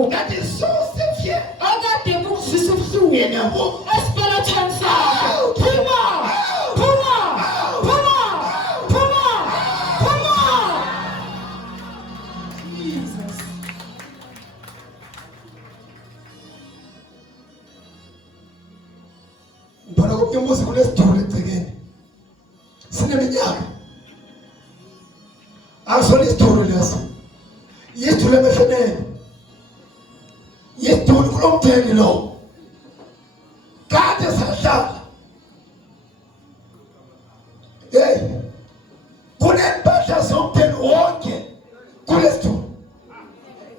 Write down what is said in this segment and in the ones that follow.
sobuhlungu that is so severe akade buzisa ubuhlungu in a womb. esibelethweni sakho. Phuma! Phuma! Phuma! Phuma! Phuma! Jesus. Mbona kumnyumbuzi kulesithole egcekeni. Sineminyaka. Asona isithole leso. Yisithole emefeneni. Yisithole kulomtheni lo. Kade sahlala. Hey. Kunempahla zomtheni wonke kulesithole.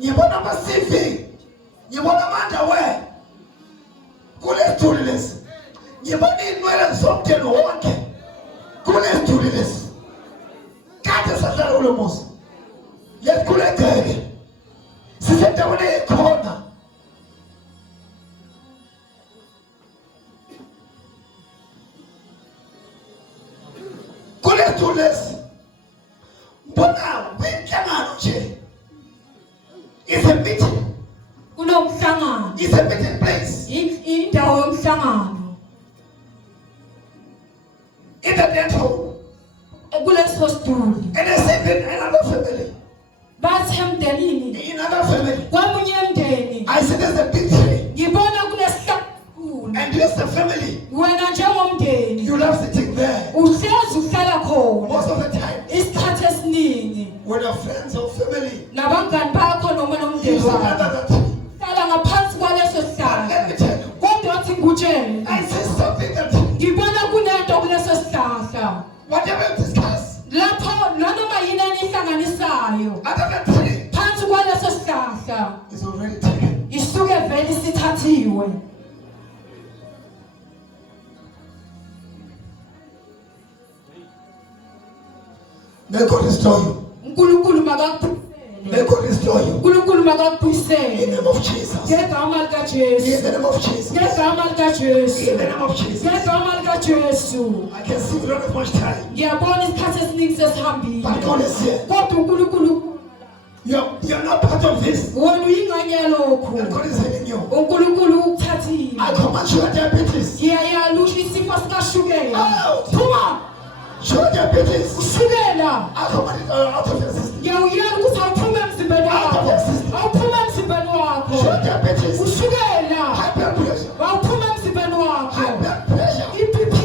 Ngibona ama-CV. Ngibona ama-underwear. Kulesithole lesi. Ngibona inwele zomtheni wonke kulesithuli lesi. Kade sahlala kulo muzi. Yesikhulekeke. Sisendaweni ekhona. Kulesithuli lesi. Mbona wenhlangano nje. It's a meeting. Kunomhlangano. It's a meeting place. Indawo yomhlangano. In the dental. Kuleso situlu. And there's even another family. Bathi emndenini. In another family. Kwamunye emndeni. I see there's a big tree. Ngibona kulesihlahla. And just the family. Wena njengomndeni. You love sitting there. Uhlezi uhlala khona. Most of the time. Isikhathi esiningi. When your friends or family. Nabangani bakho noma nomndeni You sit wakho. under that tree. Hlala ngaphansi kwaleso Let sihlahla. me tell you. Kodwa athi ngikutshele. I see something that Ngibona kunento kuleso sihlahla. whatever you discuss Lapho noma yini enihlanganisayo. under that tree Phansi kwaleso sihlahla. is already taken. Isuke vele isithathiwe. May God restore you. uNkulunkulu makakuphisele. May God restore you. uNkulunkulu In the makakuphisele. name of Jesus. Ngegama In likaJesu. the name of Jesus. Ngegama In likaJesu. the name of Jesus. Ngegama likaJesu. I can see we don't have much time. Ngiyabona isikhathi esiningi sesihambile. But God is here. Kodwa uNkulunkulu You're not part of this. wena uyingxenye yalokhu. And God is helping you. uNkulunkulu ukuthathile. I command sugar diabetes. Ngiyayalusha isifo sikashukela. Out. Phuma! Sugar diabetes. Ushukela. I command it out of your system. Ngiyawuyala ukuthi awuphume emzimbeni wakho. Awuphume emzimbeni wakho. Sugar diabetes. Ushukela. High blood pressure. Awuphume emzimbeni wakho. High blood pressure. iBP.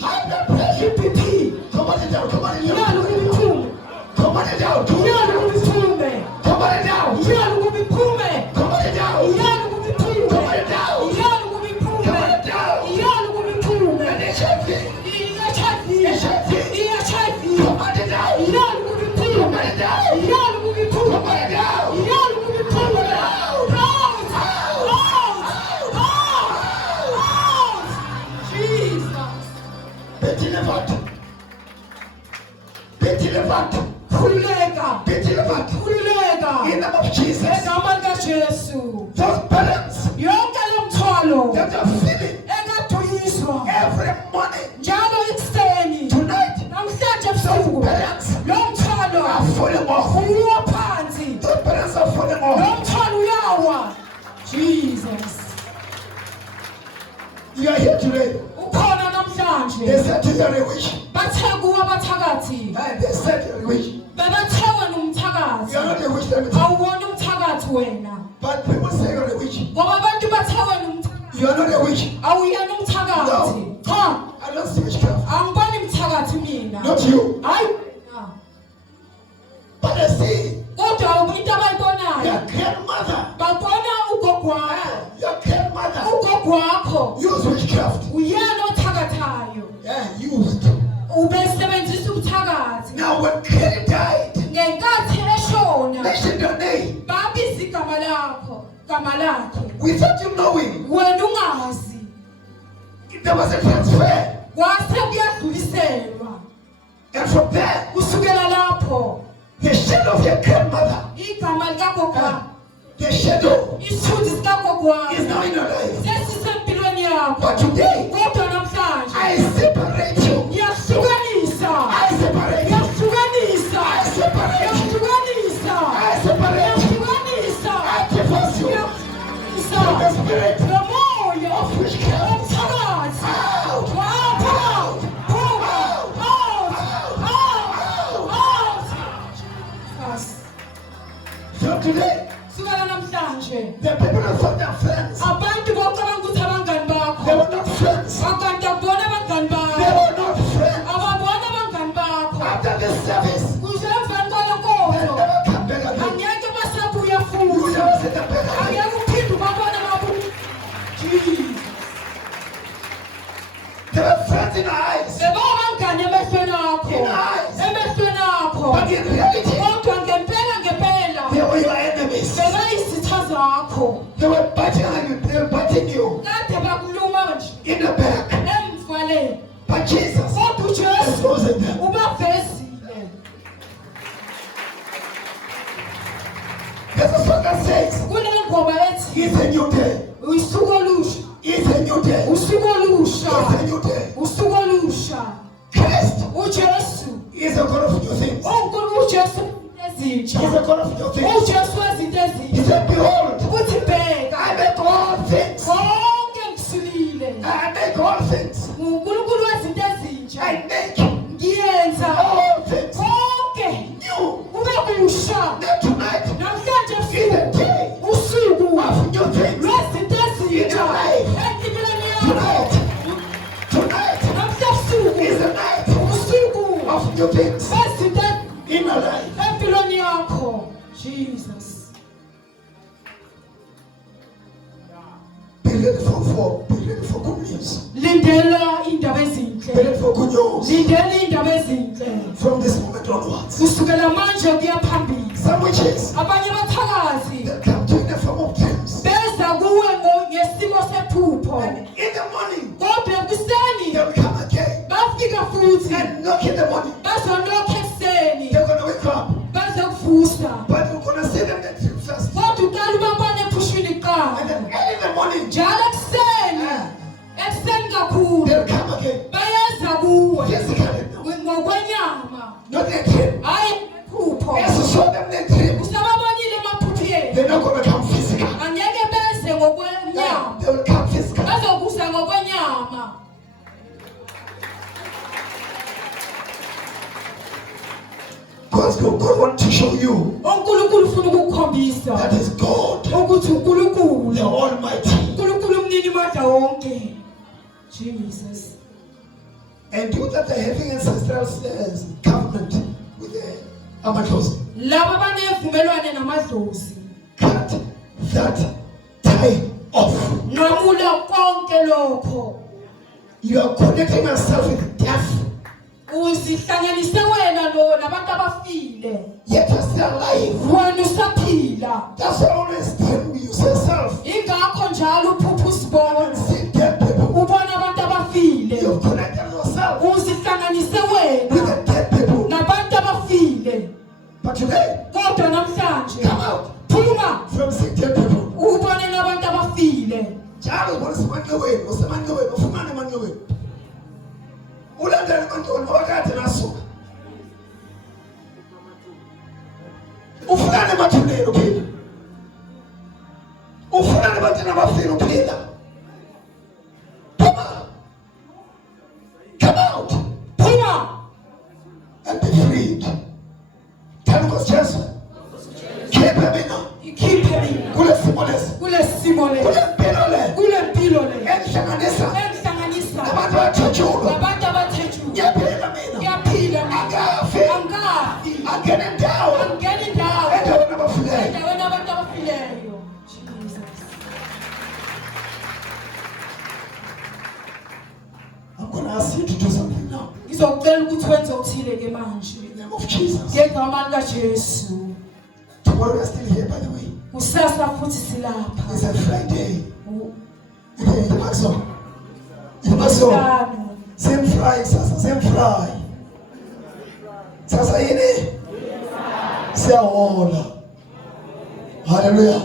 High blood pressure. iBP. Command it down. Command it Ngiyala down. ukubiphume. Command it down. Ngiyala ukubiphume. Command it down. Ngiyala ukubiphume. Command it down. Ngiyala ukubiphume. Command it down. Ngiyala ukubiphume. Command it down. Ngiyala ukubiphume. And it should be. I-HIV. Command it down. Ngiyala ukubiphume. Command it down. Ngiyala ukubiphume. Command it down. Ngiyala ukubiphume. Out! Out! Out! Jesus! Be delivered. Be delivered. Khululeka. Be delivered. Khululeka. In the name of Jesus. Ngegama likaJesu. Those parents Yonke lo mthwalo that are feeling engaduyiswa every morning, njalo ekuseni tonight, namhlanje those ebusuku parents lo mthwalo are falling off. uwa phansi. Those parents are falling Lo off. mthwalo uyawa. Jesus. You are here today. Ukhona namhlanje. They said to you are a witch. Bathe kuwe abathakathi. And they said you are a witch. Bebathe wena You umthakathi. are not a witch, let me tell you. Awuwona umthakathi wena. But people say you are a witch. Ngoba abantu bathe wena umthakathi. You are not a witch. Awuyena umthakathi. Cha, I don't see witchcraft. angiboni umthakathi mina. Not you. Hayi. But I see Kodwa into abayibonayo. your grandmother. Babona ugogo wakho. Your grandmother Ugogo wakho used witchcraft. uyena othakathayo. Yeah, used. Ubesebenzisa ubuthakathi. Now when Kelly died, Ngenkathi eshona. mention your name Babiza igama lakho, igama lakhe. without you knowing. Wena ungazi. There was a transfer. Kwase kuyadluliselwa. And from there, Kusukela lapho the shadow of your grandmother, igama likagogo, the shadow isithunzi sikagogo is now in your life. sesisempilweni yakho. But today, Kodwa namhlanje I separate you. ngiyahlukanisa. I separate you. Ngiyahlukanisa. I separate you. Ngiyahlukanisa. I separate you. Ngiyahlukanisa. I divorce you. spirit nomoya of witchcraft. omthakathi Out. From today, sukela namhlanje the people of God are friends. abantu bocabanga ukuthi abangani They bakho were not friends. akanti akubona abangani They bakho were not friends. ababona abangani bakho After this service, kuze emveni kwale they nkonzo never come back again. angeke basabuya You futhi never see them back again. angeke uphinde ubabone babuya Jesus They were friends in eyes, bebabangani emehlweni akho emehlweni akho but in reality, kodwa ngempela they were your enemies. bebayizitha zakho They were biting you kade bakuluma nje in the back. emvaleni But Jesus kodwa ujesu exposing them. ubavezile There's a song that says, kunengoma ethi it's a new day. usuku olusha It's a new day. usuku olusha It's a new day. usuku olusha Christ ujesu is a God of new things. uNkulunkulu ujesu He's ezintsha a God of new things. ujesu wezinto He ezintsha said, behold, uthi bheka I make all things. konke ngisulile I make all things. uNkulunkulu wezinto ezintsha I make ngiyenza all things konke new. kube kusha Now tonight namhlanje is the day usuku of new things. lwezinto ezintsha empilweni yakho Tonight namhlanje is the night usuku of new things lwezinto in my life. empilweni yakho Jesus Be ready for good news. lindela indaba Be ezinhle ready for good news. lindela indaba ezinhle From this moment onwards. kusukela manje kuya phambili Some witches, abanye abathakazi they come to you in the form of dreams. beza kuwe ngesimo sephupho And in the morning, kodwa ekuseni they'll come again. bafika futhi And knock in the morning. bazolokha ekuseni They're going to wake up. bazokuvusa But we're going to see them the dream first. kodwa uqala ubabone ephushini And kuqala then early in the morning, njalo ekuseni kakhulu they'll come again. bayeza kuwe Physically, ngokwenyama not their dream. hayi ephupho As you show them the dream, usababonile emaphupheni they're not going to come physical. angeke beze ngokwenyama They will come physical. bazokuza ngokwenyama Because God wants to show you uNkulunkulu ufuna ukukukhombisa that is God, ukuthi uNkulunkulu the Almighty. uNkulunkulu umnini mandla wonke Jesus And you that are having ancestral covenant with the Amatros, laba banevumelwane namadlozi cut that tie off. nomula konke lokho You are connecting yourself with death, uzihlanganise wena nabantu abafile yet you're still alive. wena usaphila That's why I always tell you yourself. ingakho njalo uphupha usibona See dead people. ubona abantu abafile You've connected yourself uzihlanganise with wena the dead people. nabantu abafile But today, kodwa namhlanje come out phuma from sick dead people. ubone nabantu abafile Njalo ubona usemanyewenu, usemanyewenu, ufumane emanyewenu. Ulandele emanyewenu ngoba kade nasuka. Ufumane emathuneni uphila. Ufumane ebantwini abafile uphila. Come out phuma and be freed. Tell Nkosi Jesu. Khiphe mina ikhiphe mina kule simo lesi. kule simo le Kule mpilo le. kule mpilo le Engihlanganisa engihlanganisa nabantu abathutshulwa. nabantu abathetshulu Ngiyaphila mina. ngiyaphila mina Angafi. angafi Angene indawo. angena indawo Endaweni abafileyo. endaweni abantu abafileyo Jesus I'm going to ask you to do something now. ngizokucela ukuthi wenze uthile-ke manje In the name of Jesus. ngegama likajesu Tomorrow we are still here, by the way. kusasa futhi silapha It's a Friday. Okay, the maximum. The maximum. Usihlanu. Same fry, sasa. Same fry. Sasa yini? Siyahola. Hallelujah.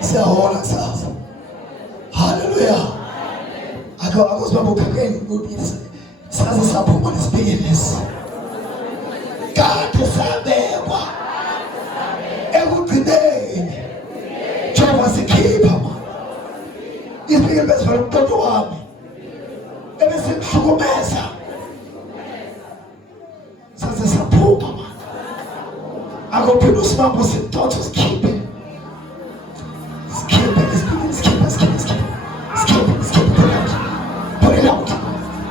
Siyahola sasa. Hallelujah. Akusibamba uphekeni ukuthi sasa saphuma nesibhekilesi. Kade sabekwa ekugcineni njengoba sikhipha manje izinto ezivela umqondo wami ebesimhlukumeza saze saphuma manje. Akuphinda usimambo sintathu sikhiphe. Skip it. Put it out.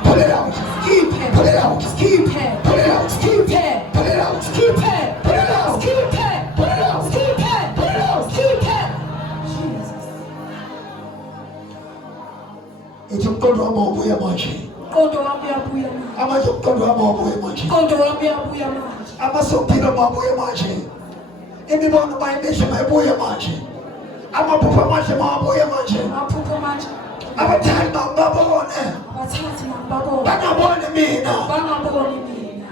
Put it out. Keep it. Put it out. Keep it. Put it out. Keep it. Put it out. Keep it. Put it out. Keep it. Put it out. Keep it. Put it out. Keep it. Jesus. It's umqondo wami obuya manje. Mqondo wami uyabuya manje. Amanje umqondo wami obuya manje. Mqondo wami uyabuya manje. Amasophilo mabuya manje. Imibono mayimisho mayibuya manje. Amaphupho manje mabuya manje. Amaphupho manje. Abathandi babone. Abathathi mababone. Bangaboni mina. Bangaboni mina.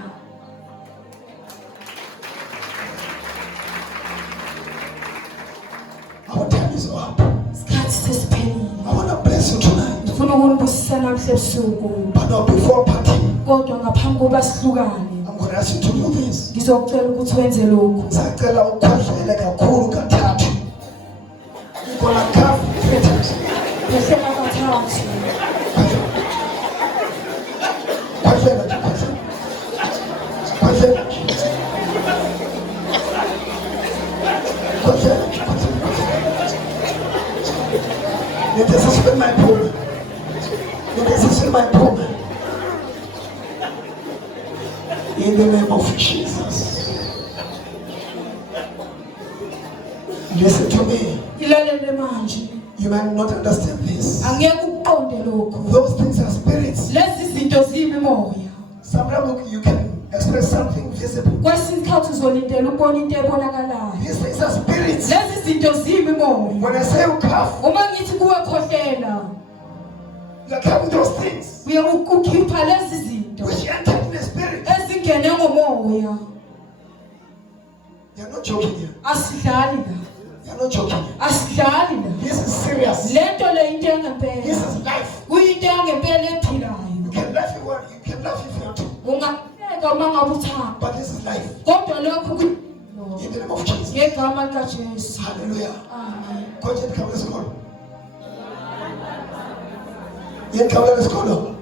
Abathandi zohamba. Isikhathi sesiphelile. I want to bless you tonight. Ngifuna ukunibusisa namhla ebusuku. But not before party. Kodwa ngaphambi kokuba sihlukane. I'm going to ask you to do this. Ngizokucela ukuthi wenze lokhu. Sacela ukhwezele kakhulu kathathu. Ngikona kafu fethu. Ngihlela kathathu. Khwezela nje. Khwezela nje. Khwezela nje. This is my problem. This is my problem. In the name of Jesus. Listen to me. Ilalele manje. You might not understand this. Angeke ukuqonde lokhu. Those things are spirits. Lezi zinto ziyimimoya. Sometimes you can express something visible. Kwesinye isikhathi uzolindela ukubona into ebonakalayo. These things are spirits. Lezi zinto ziyimimoya. When I say you cough, Uma ngithi kuwe khohlela, you are carrying those things ukhipha lezi zinto which entered in the spirit. ezingene ngomoya. You are not joking here. Asidlali la. You are not joking here. Asidlali la. This is serious. Lento le into engempela. This is life. Kuyinto engempela ephilayo. You can laugh if you want. You can laugh if you want to. Ungahleka uma ngabe uthanda. But this is life. Kodwa lokho In the name of Jesus. ngegama likaJesu. Hallelujah. Amen. Konje come let's go. Yet come let's go.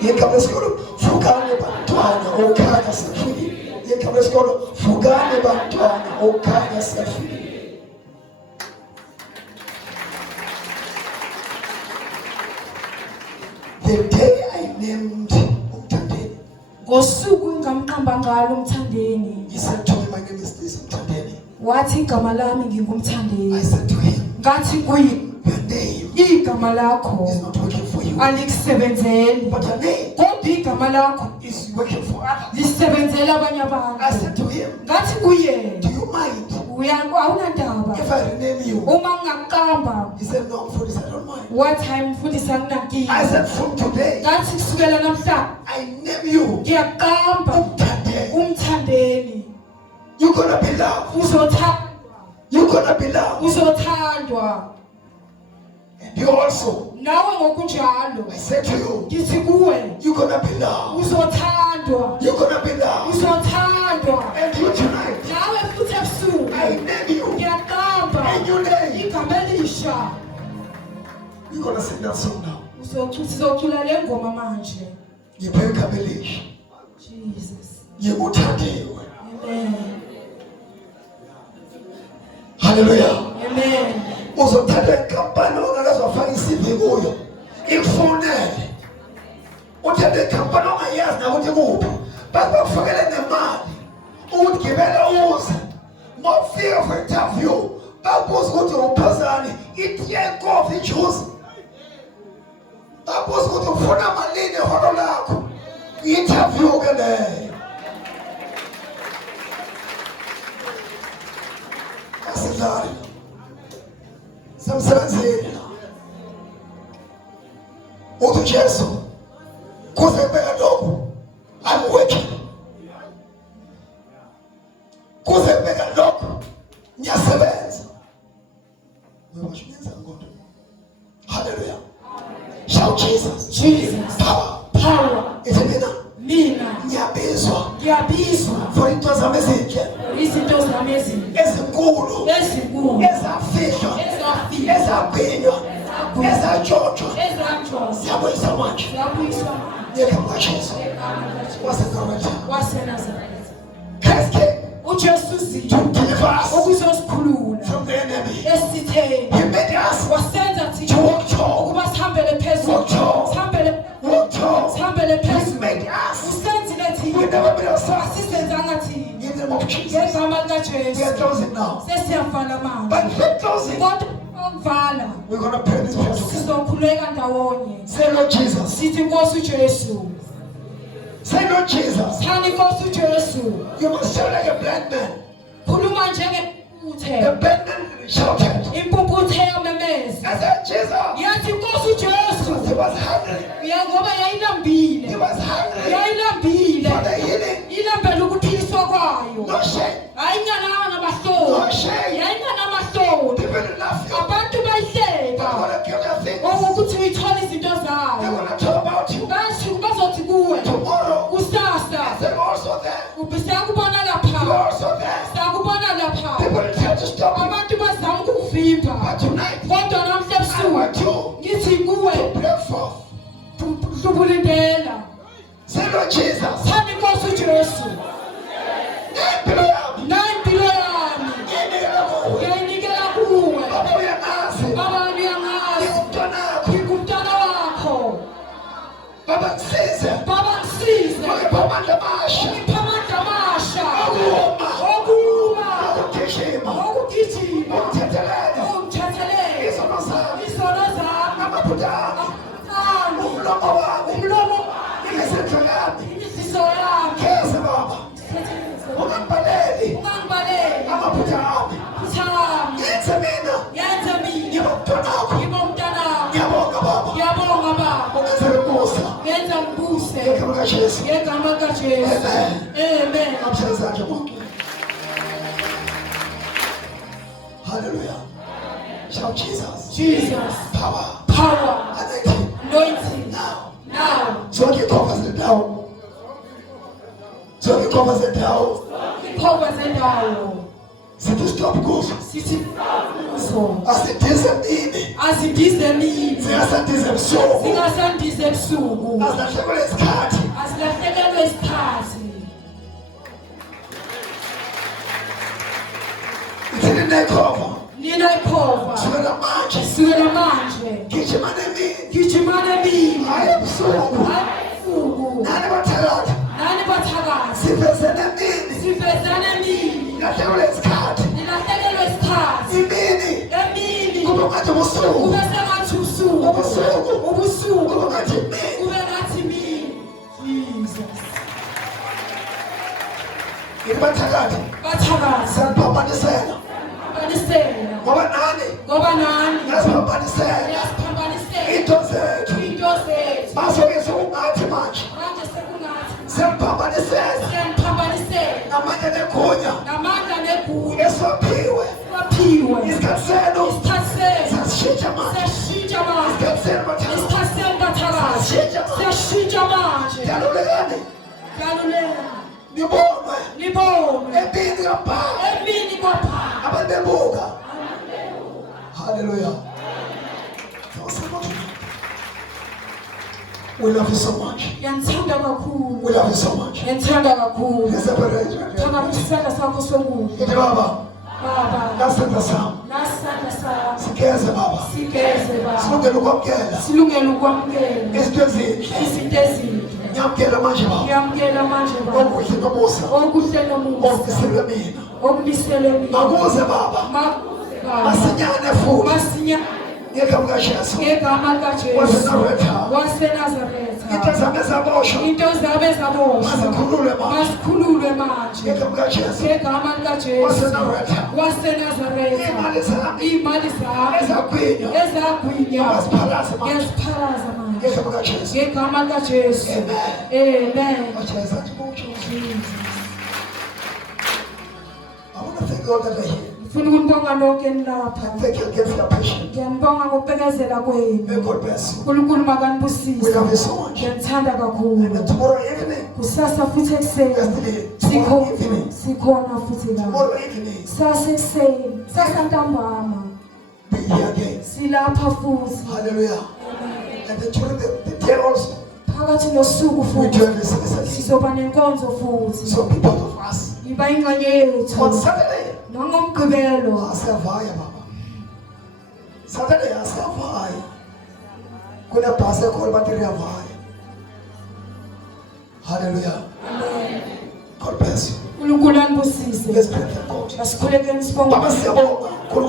Yet come let's go. Fugane bantwana okhanya sefile. Yet come let's go. Fugane bantwana okhanya sefile. The day I named Umtandeni, Ngosuku ngamqamba ngalo umthandeni. he said to me, my name is this Umtandeni. Wathi igama lami I ngingumthandeni. said to him, Ngathi kuye your name igama lakho is not working for you, alikusebenzeli. but your name Kodwa igama lakho is working for others. lisebenzela abanye I abantu. said to him, Ngathi kuye do you mind awunandaba if I rename you? uma ngingaqamba. He said, no, for this I don't mind. Wathi hayi mfundisi akunankinga. I said, from today, Ngathi kusukela namhla I name you ngiyaqamba Umtandeni. umthandeni. You're gonna be loved. Uzothandwa. You're gonna be loved. Uzothandwa. And you also, Nawe ngokunjalo. I said to you, Ngithi kuwe you're gonna be loved. uzothandwa. You're gonna be loved. Uzothandwa. And you tonight, Nawe futhi ebusuku I name you ngiyaqamba and your name. igama elisha. You're gonna sing that song now. Sizocula le ngoma manje. Ngiphe igama elisha. Jesus. Ngikuthandiwe. Amen. Hallelujah. Amen. Uzothatha inkampani ongakazwafaka i-CV kuyo ikufonele uthathe inkampani ongayazi nakuthi kuphi bakufakele nemali ukuthi gibela uze uma ufika for interview bakubuza ukuthi uphazani itiyenkofi ijuice bakubuza ukuthi ufuna malini iholo lakho i-interview ke leyo asidlali semsebenzini uthi uJesu kuze kubeka lokhu I'm working kuze kubeka lokhu ngiyasebenza uyabasho ngenza ngoba hallelujah shout Jesus Jesus. power Power. mina Mina ngiyabizwa ngiyabizwa for into zami ezinhle izinto zami ezinkulu ezafihlwa ezagwinywa ezatshontshwa siyabuyisa manje ngegama likaJesu waseNazaretha. Christ came uJesu to deliver us ukuzosikhulula from the enemy. esitheni He made us wasenza to thina walk tall. ukuba sihambele phezulu Walk tall. sihambele He phezulu made us. usenzile We thina never made ourselves. asisenzanga thina In the name of Jesus. ngegama We are likaJesu closing now. sesiyavala manje But we're closing. kodwa ongivala We're going to pray this prayer together. sizokhuleka ndawonye Say, Lord Jesus. sithi Nkosi uJesu Say, Lord Jesus. thani Nkosi uJesu You must shout like a blind man. khuluma The njengempuputhe blind man shouted. impuputhe yamemeza I said, Jesus. yathi Nkosi uJesu He was hungry. ngoba He yayilambile was hungry yayilambile for the healing. ilambele ukuphiliswa kwayo No shame. ayingananga namahloni No shame. yayinganamahloni People laugh you. abantu They're bayihleka going to kill their things. okuthi uyithole izinto They're zayo going to talk about you. bazothi kuwe Tomorrow. kusasa They're also there. siyakubona You're lapha also there. siyakubona lapha People will try to stop you. abantu bazama ukuvimba But tonight, kodwa namhla I ebusuku want you ngithi kuwe to pray for. hlubulindela Say, Lord Jesus. thani Nkosi uJesu Impilo yami. nayimpilo yami Ngiyinikela kuwe. ngiyayinikela kuwe Baba uyangazi. baba uyangazi Ngumntanakho. ngingumntana wakho Baba ngisize. baba ngisize Ngipha amandla amasha. ngipha amandla amasha Okuma. okuma Ukugijima. okugijima Ukuthethelele. ongithethelele Izono zami. izono zami Amaphutha ami. ami Umlomo wami. umlomo Imizindlo yami. imisiso yami Kheze Baba. Ungangibaleli. ungangibaleli Amaphutha ami. uthami Yenze mina. yenze mina Ngibe umntanakho. ngibe umntanakho Ngiyabonga Baba. ngiyabonga baba Ungenzele umusa. yenza ngibuse Ngegama likaJesu. ngegama likaJesu Amen. amen Kamshaya izandla bonke. Hallelujah. Shout Jesus. Jesus Power. power Anointing. anointing Now. now Zonke ikhova zendawo. Zonke ikhova zendawo. ikhova zendawo Sithi stop kuzo. sithi so Asidize emini. azindize mina Zingasadize ebusuku. zingasandize ebusuku Azilahlekelwe isikhathi. azilahlekelwe isikhathi Ithini nekhova. nina ikhova Sukela manje. sukela manje Gijimani emini. gijimane mina Hayi ebusuku. hayi ebusuku Nani bathakathi. nani bathakazi Sivezene emini. sivezane mina Ilahlekelwe isikhathi. nilahlekelwe isikhathi Imini. emini Kube ngathi ubusuku. kube sengathi usuku Ubusuku. ubusuku Kube ngathi imini. kube ngathi mina Jesus Ngibathakathi. bathakazi Siyaphambanisela. banisela Ngoba nani? ngoba nani Ngiyaziphambanisela. yasiphambanisela Into zethu. into zethu Basoke sekungathi manje. manje sekungathi Siyaphambanisela. siyemphambanisela Namanye negunya. namandla negunya Eswaphiwe. waphiwe Isikhathi senu. isikhathi senu Sasishintsha manje. siyashintsha manje Isikhathi senu bathakathi. isikhathi senu bathakazi siyashintsha manje Yalulekani. kaluleka Nibonwe. nibone Empini kabhaka. emini kwaphaka Abantu bebuka. Hallelujah. We love you so much. ngiyandithanda kakhulu We love you so much. ngiyandithanda kakhulu Let's separate right here. phakathi isandla sakho sokudla Ithi baba, baba nasandla sami. nasandla sakho Sigeze baba. sigeze baba Silungele ukwamkela. silungele ukwamukela Izinto ezinhle. izinto ezinhle Ngiyamkela manje baba. ngiyamukela manje baba Okuhle nomusa. okuhle nomusa Okufiselwe mina. okulisele mina Makuze baba. makuze baba Masinyane futhi. masinya Ngegama likaJesu. ngegama likaJesu Wasenazaretha. waseNazaretha Into zami ezaboshwa. into zabe zaboshwa Mazikhululwe manje. masikhululwe manje Ngegama likaJesu. ngegama likaJesu Wasenazaretha. waseNazaretha Imali zami. imali zami Ezagwinywa. ezagwinya Maziphalaze manje. ngeziphalaza manje Ngegama likaJesu. ngegama likaJesu Amen. amen Wacheza mucho. I want to thank all that are here. ngifuna ukunibonga lonke nilapha Thank you again for your patience. ngiyambonga ngokubekezela kwenu May God bless you. uNkulunkulu We makanibusise love you so much. ngiyamthanda kakhulu And tomorrow evening, kusasa futhi ekuseni yesterday, tomorrow evening. Sikhona futhi la. Tomorrow evening. Sasekuseni, sasantambama. Be here again. Silapha futhi. Hallelujah. And the children, the day also. Phakathi nosuku We futhi. do every service again. Sizoba nenkonzo futhi. So be part of us. Iba ingxenye yethu. On Saturday, NgoMgqibelo. asiyavaya baba. Saturday asiyavaya. Kuna bhasi ekhona bathi liyavaya. Hallelujah. God bless you. uNkulunkulu anibusise. Let's pray for God. Asikhulekeni sibonga. Baba siyabonga.